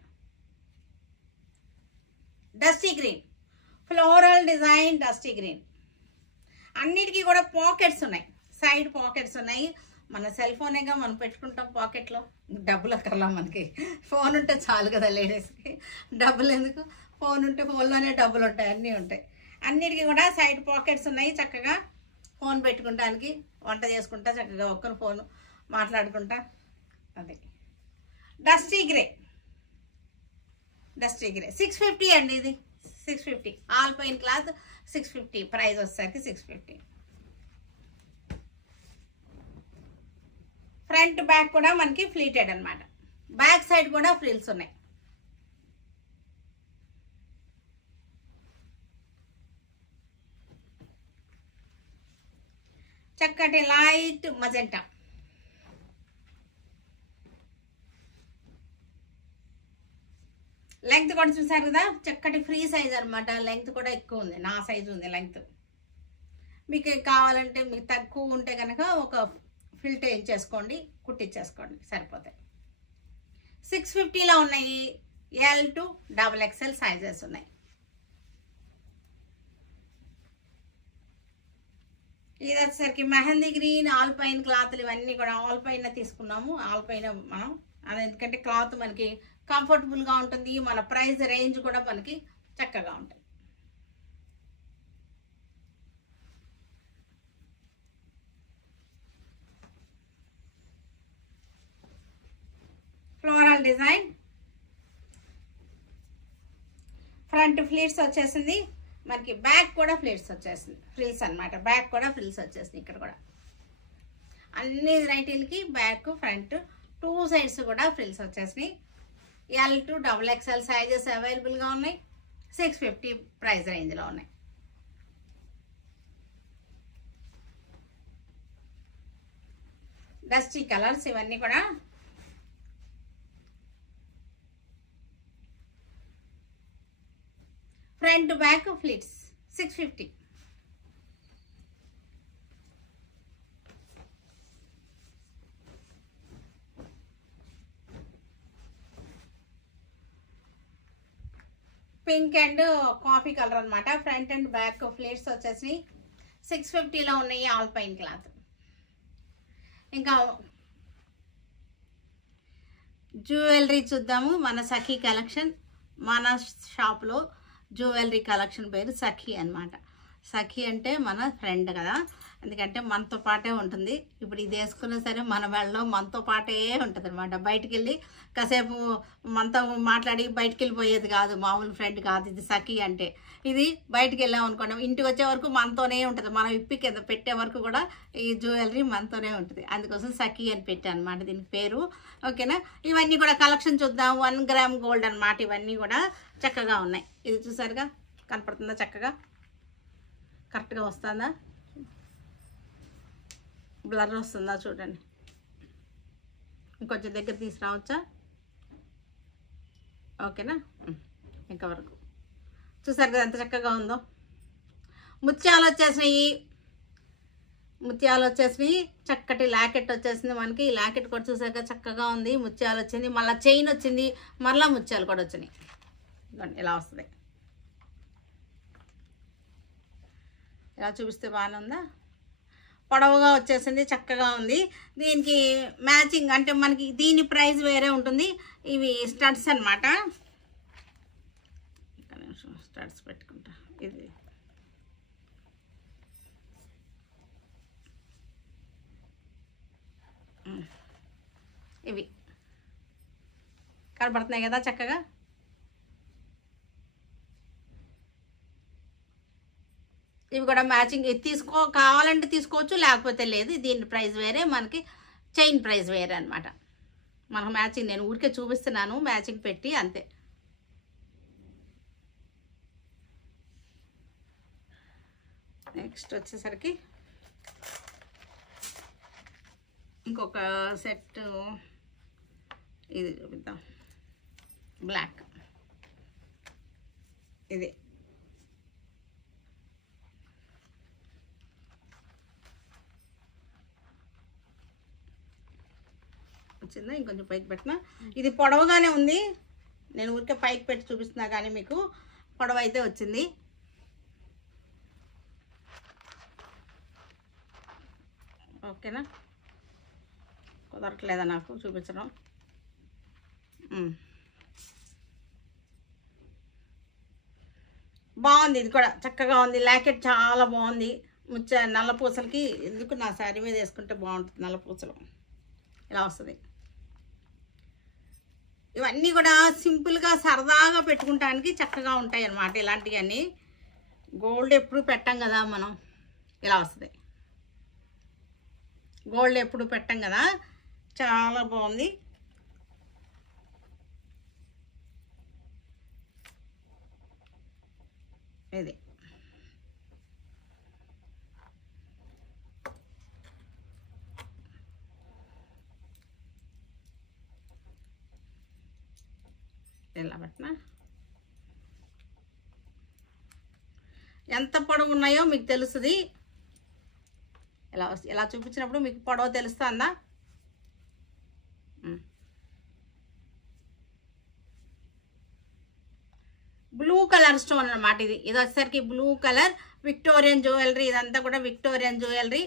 Dusty green, floral design dusty green. అన్నిటికీ కూడా పాకెట్స్ ఉన్నాయి, సైడ్ పాకెట్స్ ఉన్నాయి. మన సెల్ ఫోనేగా మనం పెట్టుకుంటాం పాకెట్లో, డబ్బులు అక్కర్లా మనకి. ఫోన్ ఉంటే చాలు కదా లేడీస్కి, డబ్బులు ఎందుకు, ఫోన్ ఉంటే ఫోన్లోనే డబ్బులు ఉంటాయి, అన్నీ ఉంటాయి. అన్నిటికీ కూడా సైడ్ పాకెట్స్ ఉన్నాయి. చక్కగా ఫోన్ పెట్టుకుంటానికి, వంట చేసుకుంటా చక్కగా ఒక్కరు ఫోన్ మాట్లాడుకుంటా. అది డస్టీ గ్రే, డస్టీ గ్రే 650 అండి. ఇది 650 ఆల్పైన్ క్లాత్ 650, ప్రైస్ వచ్చేసరికి 650. ఫ్రంట్ బ్యాక్ కూడా మనకి ఫ్లీటెడ్ అనమాట, బ్యాక్ సైడ్ కూడా ఫ్రిల్స్ ఉన్నాయి. చక్కటి లైట్ మజెంటా, లెంగ్త్ కూడా చూసారు కదా, చక్కటి ఫ్రీ సైజ్ అనమాట. లెంగ్త్ కూడా ఎక్కువ ఉంది, నా సైజు ఉంది లెంగ్త్. మీకు కావాలంటే మీకు తక్కువ ఉంటే కనుక ఒక ఫిల్ట్ చేసుకోండి, కుట్టించేసుకోండి, సరిపోతాయి. 650లో ఉన్నాయి, L to double XL sizes ఉన్నాయి. ఇది వచ్చేసరికి మెహందీ గ్రీన్ ఆల్పైన్ క్లాత్లు, ఇవన్నీ కూడా ఆల్పైన్ తీసుకున్నాము. ఆల్పైన్ మనం అది ఎందుకంటే క్లాత్ మనకి కంఫర్టబుల్గా ఉంటుంది, మన ప్రైస్ రేంజ్ కూడా మనకి చక్కగా ఉంటుంది. ఫ్లోరల్ డిజైన్, ఫ్రంట్ ఫ్లీట్స్ వచ్చేసింది మనకి, బ్యాక్ కూడా ఫ్లీట్స్ వచ్చేసింది, ఫ్రిల్స్ అనమాట. బ్యాక్ కూడా ఫ్రిల్స్ వచ్చేసింది. ఇక్కడ కూడా అన్ని నైటీలకి బ్యాక్ ఫ్రంట్ 2 సైడ్స్ కూడా ఫ్రిల్స్ వచ్చేసినాయి. L to double XL sizes అవైలబుల్గా ఉన్నాయి. 650 ప్రైస్ రేంజ్లో ఉన్నాయి. డస్టీ కలర్స్ ఇవన్నీ కూడా. Front back pleats 650. Pink and coffee colour అనమాట. ఫ్రంట్ అండ్ బ్యాక్ ఫ్లేట్స్ వచ్చేసి 650లో ఉన్నాయి, ఆల్పైన్ క్లాత్. ఇంకా జ్యువెలరీ చూద్దాము. మన సఖీ కలెక్షన్, మన షాప్లో జ్యువెలరీ కలెక్షన్ పేరు సఖీ అనమాట. సఖీ అంటే మన ఫ్రెండ్ కదా, ఎందుకంటే మనతో పాటే ఉంటుంది. ఇప్పుడు ఇది వేసుకున్నా సరే మన వాళ్ళలో మనతో పాటే ఉంటుంది అనమాట. బయటికి వెళ్ళి కాసేపు మనతో మాట్లాడి బయటికి వెళ్ళిపోయేది కాదు, మామూలు ఫ్రెండ్ కాదు ఇది సఖీ అంటే. ఇది బయటికి వెళ్ళాం అనుకోండి, ఇంటికి వచ్చే వరకు మనతోనే ఉంటుంది, మనం ఇప్పి కింద పెట్టే వరకు కూడా ఈ జ్యువెలరీ మనతోనే ఉంటుంది. అందుకోసం సఖీ అని పెట్టాను అనమాట దీనికి పేరు. ఓకేనా, ఇవన్నీ కూడా కలెక్షన్ చూద్దాం. 1 గ్రామ్ గోల్డ్ అనమాట. ఇవన్నీ కూడా చక్కగా ఉన్నాయి. ఇది చూసారుగా, కనపడుతుందా, చక్కగా కరెక్ట్గా వస్తుందా, బ్లర్ వస్తుందా చూడండి. ఇంకొంచెం దగ్గర తీసుకురావచ్చా, ఓకేనా. ఇంకా వరకు చూసారు కదా ఎంత చక్కగా ఉందో. ముత్యాలు వచ్చేసినాయి, ముత్యాలు వచ్చేసినాయి. చక్కటి లాకెట్ వచ్చేసింది మనకి. ఈ లాకెట్ కూడా చూసాక చక్కగా ఉంది. ముత్యాలు వచ్చింది, మళ్ళీ చైన్ వచ్చింది, మళ్ళీ ముత్యాలు కూడా వచ్చినాయి. ఇలా వస్తుంది, ఇలా చూపిస్తే బాగానే ఉందా. పొడవుగా వచ్చేసింది, చక్కగా ఉంది. దీనికి మ్యాచింగ్ అంటే మనకి దీని ప్రైస్ వేరే ఉంటుంది. ఇవి స్టడ్స్ అనమాట. స్టడ్స్ పెట్టుకుంటా. ఇది ఇవి కనబడుతున్నాయి కదా చక్కగా. ఇవి కూడా మ్యాచింగ్ కావాలంటే తీసుకోవచ్చు, లేకపోతే లేదు. దీని ప్రైస్ వేరే, మనకి చైన్ ప్రైస్ వేరే అనమాట. మనకు మ్యాచింగ్ నేను ఊరికే చూపిస్తున్నాను, మ్యాచింగ్ పెట్టి అంతే. నెక్స్ట్ వచ్చేసరికి ఇంకొక సెట్, ఇది చూపిద్దాం. బ్లాక్, ఇది వచ్చిందా, ఇంకొంచెం పైకి పెట్టినా. ఇది పొడవుగానే ఉంది, నేను ఊరికే పైకి పెట్టి చూపిస్తున్నా కానీ మీకు పొడవు అయితే వచ్చింది. ఓకేనా, కుదరట్లేదా నాకు చూపించడం. బాగుంది, ఇది కూడా చక్కగా ఉంది. లాకెట్ చాలా బాగుంది. నల్ల పూసలకి ఎందుకు నా శారీ మీద వేసుకుంటే బాగుంటుంది. నల్ల పూసలు ఇలా వస్తుంది. ఇవన్నీ కూడా సింపుల్గా సరదాగా పెట్టుకుంటానికి చక్కగా ఉంటాయి అన్నమాట. ఇలాంటివన్నీ గోల్డ్ ఎప్పుడు పెట్టాం కదా మనం, ఇలా వస్తుంది. గోల్డ్ ఎప్పుడు పెట్టాం కదా, చాలా బాగుంది. ఇది ఇలా పెట్టినా ఎంత పొడవు ఉన్నాయో మీకు తెలుస్తుంది. ఇలా చూపించినప్పుడు మీకు పొడవు తెలుస్తుందా. బ్లూ కలర్ స్టోన్ అనమాట. ఇది వచ్చేసరికి బ్లూ కలర్ విక్టోరియన్ జ్యువెలరీ. ఇదంతా కూడా విక్టోరియన్ జ్యువెలరీ.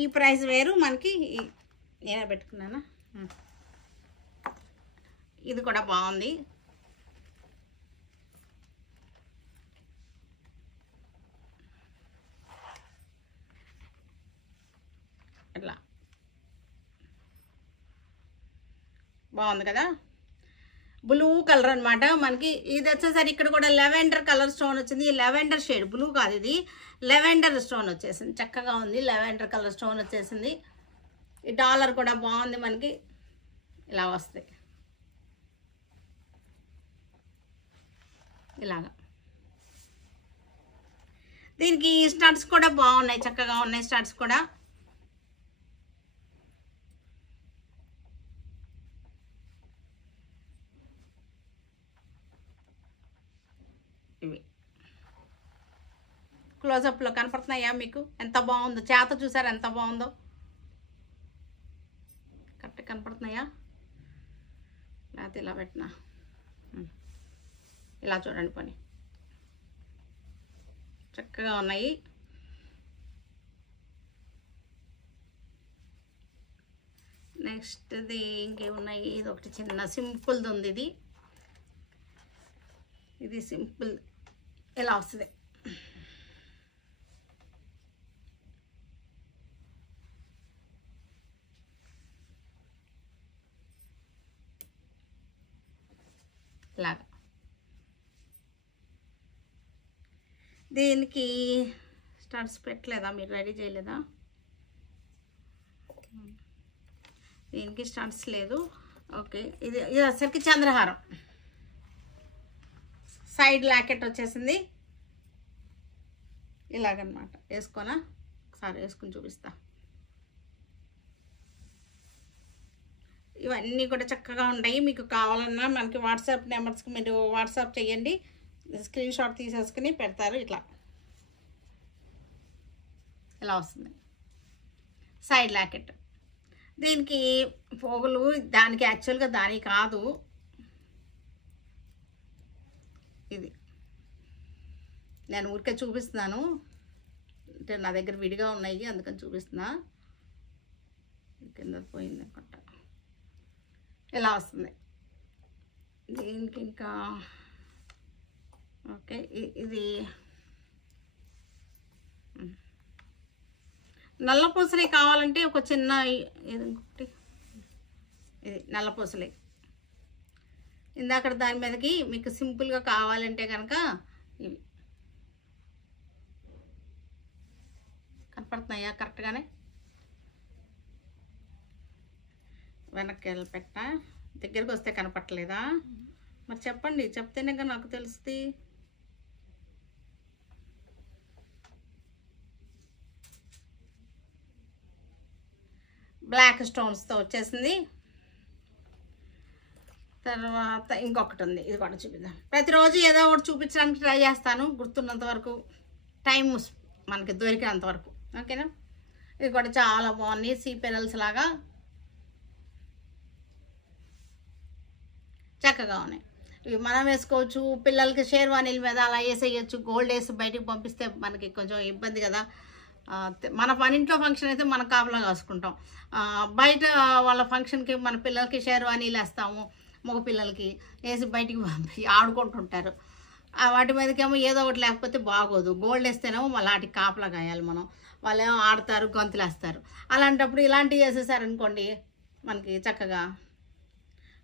ఈ ప్రైస్ వేరు మనకి. నేనే పెట్టుకున్నానా, ఇది కూడా బాగుంది. ఇట్లా బాగుంది కదా, బ్లూ కలర్ అనమాట మనకి. ఇది వచ్చేసరికి ఇక్కడ కూడా లెవెండర్ కలర్ స్టోన్ వచ్చింది. లెవెండర్ షేడ్, బ్లూ కాదు ఇది, లెవెండర్ స్టోన్ వచ్చేసింది. చక్కగా ఉంది, లెవెండర్ కలర్ స్టోన్ వచ్చేసింది. ఈ డాలర్ కూడా బాగుంది మనకి, ఇలా వస్తాయి ఇలాగా. దీనికి స్టడ్స్ కూడా బాగున్నాయి, చక్కగా ఉన్నాయి స్టడ్స్ కూడా. ఇవి క్లోజప్లో కనపడుతున్నాయా మీకు? ఎంత బాగుందో, చేత చూసారు ఎంత బాగుందో, కరెక్ట్ కనపడుతున్నాయా? లేకపోతే ఇలా పెట్టినా, ఇలా చూడండి పని చక్కగా ఉన్నాయి. నెక్స్ట్ది ఇంకేమున్నాయి, ఇది ఒకటి చిన్న సింపుల్ది ఉంది. ఇది సింపుల్ ఇలా వస్తుంది. ఇలాగా దీనికి స్టడ్స్ పెట్టలేదా మీరు, రెడీ చేయలేదా? దీనికి స్టడ్స్ లేదు. ఓకే, ఇది వచ్చేసరికి చంద్రహారం. సైడ్ లాకెట్ వచ్చేసింది ఇలాగనమాట. వేసుకోనా, ఒకసారి వేసుకుని చూపిస్తా. ఇవన్నీ కూడా చక్కగా ఉంటాయి. మీకు కావాలన్నా మనకి వాట్సాప్ నెంబర్స్కి మీరు వాట్సాప్ చేయండి, స్క్రీన్ షాట్ తీసేసుకుని పెడతారు. ఇలా వస్తుంది సైడ్ లాకెట్. దీనికి పోగులు, దానికి యాక్చువల్గా దానికి కాదు, ఇది నేను ఊరికే చూపిస్తున్నాను. అంటే నా దగ్గర విడిగా ఉన్నాయి అందుకని చూపిస్తున్నా. కింద పోయింది అనుకుంటా. ఇలా వస్తుంది దీనికి. ఇంకా ఓకే, ఇది నల్ల పూసలి కావాలంటే ఒక చిన్న, ఇది ఇంకొకటి, ఇది నల్ల పూసలి. ఇందాక దాని మీదకి మీకు సింపుల్గా కావాలంటే కనుక ఇవి కనపడుతున్నాయా కరెక్ట్గానే? వెనక్కి వెళ్ళి పెట్టా, దగ్గరికి వస్తే కనపడలేదా? మరి చెప్పండి, చెప్తేనే కదా నాకు తెలుస్తుంది. బ్లాక్ స్టోన్స్తో వచ్చేసింది. తర్వాత ఇంకొకటి ఉంది, ఇది కూడా చూపిద్దాం. ప్రతిరోజు ఏదో ఒకటి చూపించడానికి ట్రై చేస్తాను గుర్తున్నంత వరకు. టైం మనకి దొరికినంత వరకు. ఓకేనా, ఇది కూడా చాలా బాగున్నాయి. సీ పెరల్స్ లాగా చక్కగా ఉన్నాయి. ఇవి మనం వేసుకోవచ్చు. పిల్లలకి షేర్వానీల మీద అలా వేసేయచ్చు. గోల్డ్ వేసి బయటికి పంపిస్తే మనకి కొంచెం ఇబ్బంది కదా. మన ఇంట్లో ఫంక్షన్ అయితే మనం కాపలా కాసుకుంటాం. బయట వాళ్ళ ఫంక్షన్కి మన పిల్లలకి షేర్వానీలు వేస్తాము. మగ పిల్లలకి వేసి బయటికి పంపి ఆడుకుంటుంటారు. వాటి మీదకేమో ఏదో ఒకటి లేకపోతే బాగోదు. గోల్డ్ వేస్తేనేమో మళ్ళీ వాటికి కాపలా కాయాలి మనం. వాళ్ళు ఏమో ఆడతారు, గొంతులు వేస్తారు. అలాంటప్పుడు ఇలాంటివి వేసేసారనుకోండి మనకి చక్కగా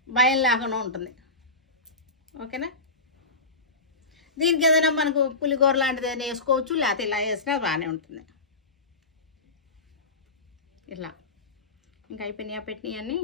భయం లేకుండా ఉంటుంది. ఓకేనా, దీనికి ఏదైనా మనకు పులిగోర లాంటిది ఏదైనా వేసుకోవచ్చు, లేకపోతే ఇలా వేసినా బాగానే ఉంటుంది. ఇలా ఇంకా అయిపోయినాయా పెట్టినవి అన్నీ.